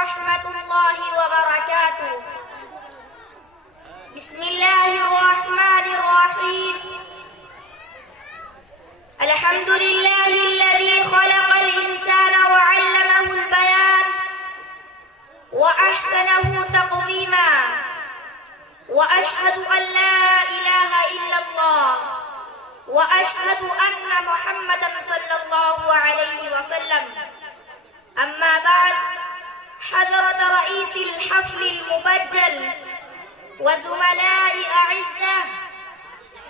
ورحمة الله وبركاته. بسم الله الرحمن الرحيم. الحمد لله الذي خلق الإنسان وعلمه البيان وأحسنه تقويما، وأشهد أن لا إله إلا الله، وأشهد أن محمدا صلى الله عليه وسلم. أما بعد، حضرة رئيس الحفل المبجل وزملاء أعزة،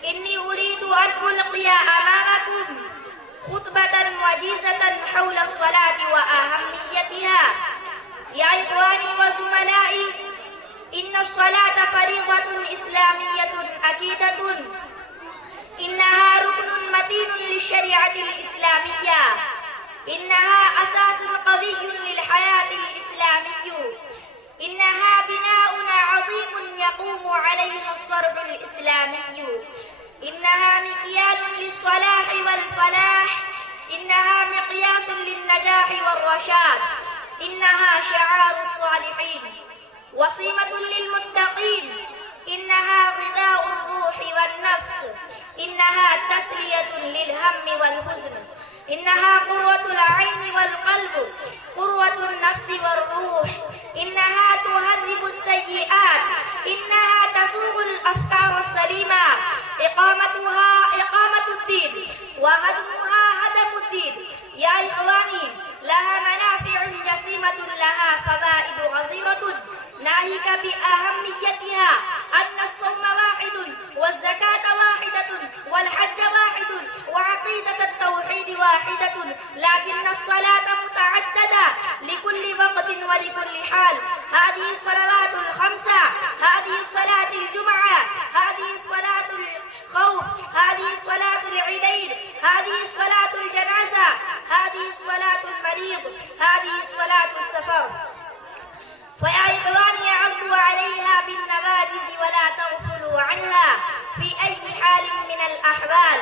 إني أريد أن ألقي أمامكم خطبة وجيزة حول الصلاة وأهميتها. يا إخواني وزملائي، إن الصلاة فريضة إسلامية أكيدة، إنها ركن متين للشريعة الإسلامية، إنها أساس قوي للحياة الإسلامي، إنها بناء عظيم يقوم عليها الشرع الإسلامي، إنها مكيال للصلاح والفلاح، إنها مقياس للنجاح والرشاد، إنها شعار الصالحين، وصيمة للمتقين، إنها غذاء الروح والنفس، إنها تسلية للهم والحزن، إنها قرة العين والقلب، قرة النفس والروح، إنها تهذب السيئات، إنها تسوق الأفكار السليمة، إقامتها إقامة الدين، وهدمها هدم الدين. يا إخواني، لها منافع جسيمة، لها فوائد غزيرة، ناهيك بأهميتها أن الصوم واحد، والزكاة واحدة، والحج واحد، وعقيدة التوحيد واحدة، لكن الصلاة متعددة لكل وقت ولكل حال. هذه الصلوات الخمسة، هذه صلاة الجمعة، هذه صلاة الخوف، هذه صلاة العيدين، هذه صلاة الجنازة، هذه صلاة المريض، هذه صلاة السفر. فيا إخواني، عضوا عليها بالنواجذ ولا تغفلوا عنها في أي حال من الأحوال،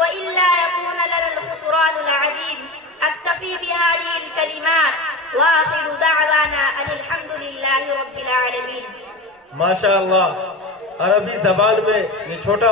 وإلا يكون لنا الخسران العظيم. أكتفي بهذه الكلمات، وآخر دعوانا أن الحمد لله رب العالمين. माशाअल्लाह, अरबी ज़बान में ये छोटा